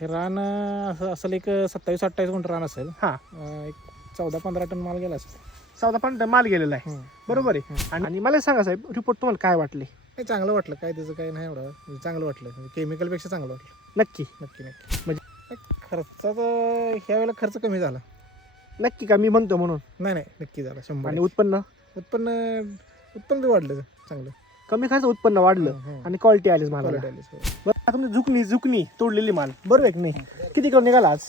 हे रान असं असेल एक सत्तावीस अठ्ठावीस गुंठ रान असेल. हा. अं, एक चौदा पंधरा टन माल गेला असेल. चौदा पण माल गेलेला आहे. हम्म. बरोबर आहे. आणि- आणि मला सांगा साहेब रिपोर्ट तुम्हाला काय वाटले? नाही चांगलं वाटलं. काय त्याचं काय नाही एवढं. म्हणजे चांगलं वाटलं. म्हणजे केमिकलपेक्षा चांगलं वाटलं. नक्की. नक्की नक्की. म्हणजे- नाही, खर्चाचा ह्या वेळेला खर्च कमी झाला. नक्की का? मी म्हणतो म्हणून. नाही नाही नक्की झाला. शंभर आणि टक्के. उत्पन्न? उत्पन्न उत्पन्न बी वाढलं चांगलं. कमी खर्च उत्पन्न वाढलं हम्म, हम्म. आणि क्वालिटी आलीच मला Quality. बरं आता तुमची झुकणी झुकणी तोडलेली माल. बरोबर आहे की नाही? किती किलो निघाला आज?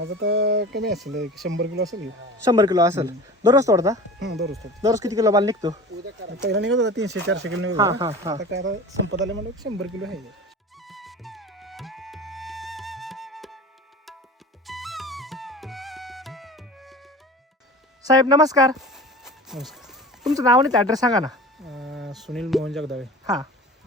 आज आता कमी असेल एक शंभर किलो असेल. शंभर किलो असेल. दररोज तोडता? हं, दररोज तो. दररोज किती किलो माल निघतो? पहिला निघत होता तीनशे चारशे किलो निघत हा होता. हा हा. आता काय आता संपत आले म्हणलं शंभर किलो आहे. साहेब नमस्कार. नमस्कार. तुमचं नाव आणि ॲड्रेस सांगा ना. अं, सुनील मोहन जगदाळे हा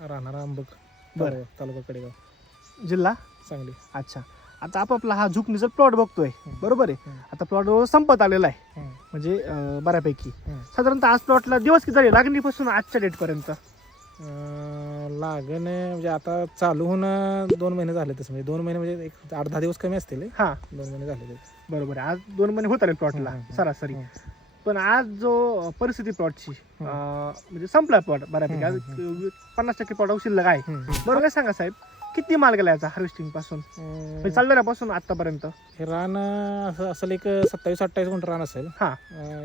राहणार आंबक बरं. तालुका तालुका कडेगाव जिल्हा सांगली अच्छा आता आपापला हा झुकणीचा प्लॉट बघतोय हम्म. बरोबर आहे हम्म. आता प्लॉट संपत आलेला आहे म्हणजे अं, बऱ्यापैकी. साधारणतः आज प्लॉटला दिवस किती झाले लागणीपासून आजच्या डेट पर्यंत अं, लागण म्हणजे आता चालू होऊन दोन महिने झाले तसं म्हणजे दोन महिने म्हणजे एक आठ दहा दिवस कमी असतील हे. हा दोन महिने झाले ते. बरोबर आहे आज दोन महिने होत आले प्लॉटला हम्म, हम्म. सरासरी. पण आज जो परिस्थिती प्लॉटची म्हणजे संपला प्लॉट बऱ्यापैकी. आज पन्नास टक्के प्लॉट शिल्लक आहे. बरोबर सांगा साहेब किती माल गेला याचा हार्वेस्टिंगपासून? म्हणजे अं, चाललेल्यापासून आतापर्यंत? हे रान असं असेल एक सत्तावीस अठ्ठावीस गुंठ रान असेल. हा.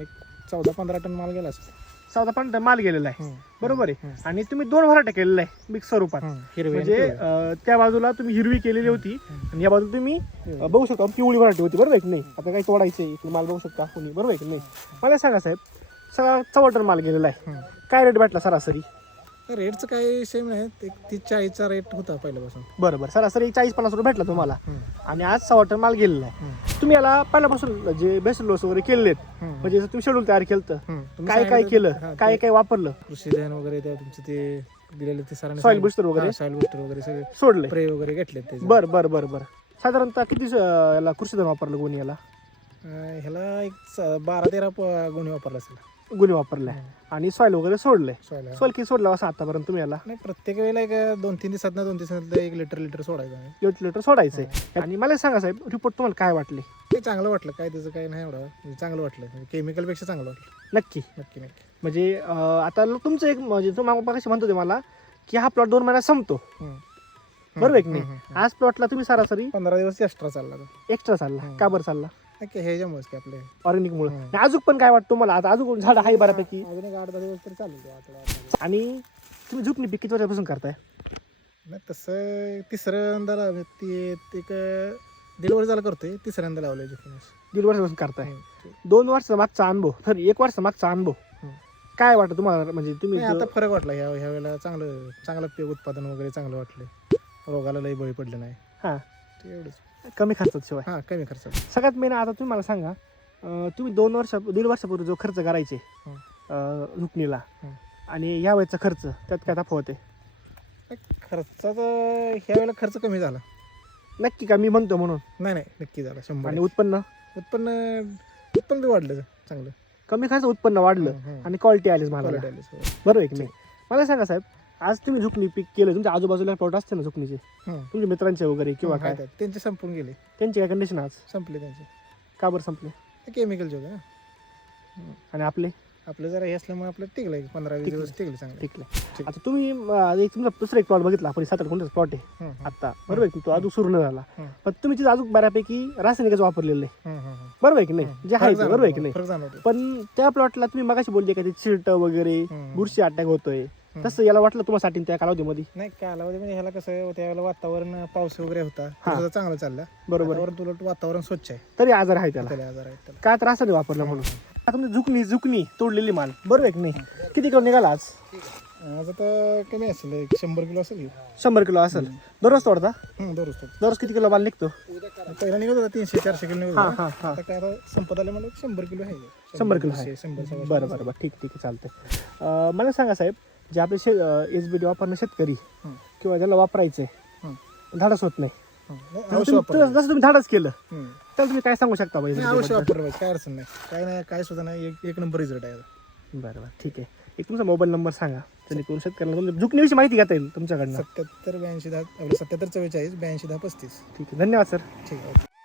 एक चौदा पंधरा टन माल गेला असेल. चौदा पण माल गेलेला आहे. बरोबर आहे? आणि तुम्ही दोन व्हरायटी केलेला आहे मिक्स स्वरूपात. म्हणजे त्या बाजूला तुम्ही हिरवी केलेली होती. आणि या बाजूला तुम्ही बघू शकता पिवळी व्हरायटी होती. बरोबर आहे की नाही? आता काही तोडायचे माल बघू शकता कोणी. बरोबर आहे की नाही? मला सांगा साहेब सगळा चौदा टन माल गेलेला आहे. काय रेट भेटला सरासरी? रेटचं काही सेम नाही. एक तीस चाळीसचा रेट होता पहिल्यापासून. बरं बरं सरासरी चाळीस पन्नास रुपये भेटला तुम्हाला. आणि आज सव्वा टन माल गेलेला आहे. तुम्ही याला पहिल्यापासून जे बेस्ट लोस वगैरे केलेत. म्हणजे जसं तुम्ही शेड्यूल तयार केलं. तुम्ही काय काय सांगितलं- केलं हा, काय ते काय वापरलं? कृषी ध्यान वगैरे त्या तुमचं ते दिलेले ते सरांनी Soil booster वगैरे? सॉइल बुस्टर वगैरे सगळे सोडले स्प्रे वगैरे घेतले ते बर बर बर बर. साधारणतः किती अं, याला कृषी धन वापरलं गुन्हे याला? ह्याला एक स- बारा तेरा प- गुन्हे वापरला असेल. गुन्हे वापरलाय. आणि सॉईल वगैरे सोडले सॉइल सॉईल किती सोडला असं आतापर्यंत तुम्ही याला? नाही प्रत्येक वेळेला एक दोन तीन दिवसात ना दोन दिवसात एक लिटर लिटर सोडायचं आहे. दीड लिटर सोडायचंय. आणि मला सांगा साहेब रिपोर्ट तुम्हाला काय वाटले? ते चांगलं वाटलं काय त्याचं काय नाही एवढं. म्हणजे चांगलं वाटलं. म्हणजे केमिकलपेक्षा चांगलं वाटलं. नक्की. नक्की नक्की. म्हणजे अं, आता ल- तुमचं एक म्हणजे तुम्ही मागाशी म्हणतो ते मला की हा प्लॉट दोन महिन्यात संपतो. बरोबर आहे की नाही. आज प्लॉटला तुम्ही सरासरी पंधरा दिवस एक्स्ट्रा चालला तो. एक्स्ट्रा चालला. का बरं चालला? नक्की ह्याच्यामुळेच की आपले. ऑर्गॅनिक मुळे हं. अजून पण काय वाटतं तुम्हाला? आता अजून झाड आहे बऱ्यापैकी. अजून एक आठ दहा दिवस तरी आठवडा, दिवस. आणि तुम्ही झुकणी पीक किती वर्षापासून करताय? नाही तसं तिसऱ्यांदा लावलं. ते ते एक दीड वर्ष झालं करतोय. तिसऱ्यांदा लावलंय जुकिनीस. दीड वर्षापासून करताय. हं. दोन वर्ष मागचा अनुभव. तर एक वर्ष मागचा अनुभव. हं. काय वाटतं तुम्हाला? म्हणजे तुम्ही आता फरक वाटला. ह्या ह्या वेळेला चांगलं चांगलं पीक उत्पादन वगैरे चांगलं वाटलं. रोगाला लई बळी पडलं नाही. हा. ते एवढंच कमी खर्चात शिवाय. हां कमी खर्च सगळ्यात मेन आता तुम्ही मला सांगा अं, तुम्ही दोन वर्ष दीड वर्षापूर्वी जो खर्च करायचे हं. अं, झुकणीला हं. आणि या वेळेचा खर्च त्यात काय तफावत आहे? खर्चाचा ह्या वेळेला खर्च कमी झाला. नक्की का? मी म्हणतो म्हणून. नाही नाही नक्की झाला शंभर आणि उत्पन्न? उत्पन्न उत्पन्न बी वाढलं चांगलं. कमी खर्च उत्पन्न वाढलं हं, हं. आणि क्वालिटी आलीच मला Quality आली सगळं. बरोबर आहे की नाही? मला सांगा साहेब आज तुम्ही झुकणी पीक केलं तुमच्या आजूबाजूला प्लॉट असते ना झुकणीचे. तुमच्या मित्रांचे वगैरे किंवा काय. त्यांचे संपून गेले त्यांची काय कंडिशन आज संपले त्यांचे का बरं संपले केमिकल होतं ना आणि आपले आपलं जरा हे असल्यामुळे आपलं टिकलं एक पंधरा वीस टिकलं. दिवस टिकलं चांगलं ठीक. आता तुम्ही एक तुमचा दुसरा एक प्लॉट बघितला आपण सात आठ कोणताच प्लॉट आहे. आता बरोबर आहे की तो अजून सुरू न झाला. पण तुम्ही तिथे अजून बऱ्यापैकी रासायनिकच वापरलेलं आहे. बरोबर आहे की नाही. जे आहे बरोबर आहे की नाही पण त्या प्लॉटला तुम्ही मगाशी बोलले का ते चिरट वगैरे. बुरशी अटॅक होतोय. तसं याला वाटलं तुम्हाला त्या कालावधीमध्ये? नाही कालावधी म्हणजे ह्याला कसं आहे, त्यावेळेला वातावरण पाऊस वगैरे होता. हा. थोडंसं चांगलं चाललं. बरोबर. वातावरण तुलट वातावरण स्वच्छ आहे. तरी आजार आहे त्याला. त्याला आजार आहेत त्याला. काय त्रास नाही वापरला म्हणून? आता तुमची झुकणी झुकणी तोडलेली माल बरोबर आहे की नाही? किती किलो निघाला आज? आज आता कमी असेल एक शंभर किलो असेल. शंभर किलो असेल. दररोज तोडता? दररोज तो. दररोज किती किलो माल निघतो? पहिला निघत होता तीनशे चारशे किलो निघत हा होता. हा हा आता काय आता संपत आले म्हणजे शंभर किलो आहे. शंभर किलो आहे. शंभर सव्वाशे. बरं बरं बरं. ठीक ठीक आहे चालतंय. अं, मला सांगा साहेब जे आपले शे एस बी डी वापरणं शेतकरी. किंवा ज्याला वापरायचे हं. धाडस होत नाही जसं तुम्ही- वापरायचं. जसं तुम्ही धाडस केलं. तर तुम्ही काय सांगू शकता काय अडचण नाही काय नाही काय सुद्धा नाही एक एक नंबर रिझल्ट आहे याचा. बरं बरं ठीक आहे एक तुमचा मोबाईल नंबर सांगा जेणेकरून शेतकऱ्यांना तुमच्या झुकणीविषयी माहिती घेता येईल तुमच्याकडनं सत्याहत्तर ब्याऐंशी दहा आपलं सत्याहत्तर चव्वेचाळीस ब्याऐंशी दहा पस्तीस ठीक आहे धन्यवाद सर ठीक आहे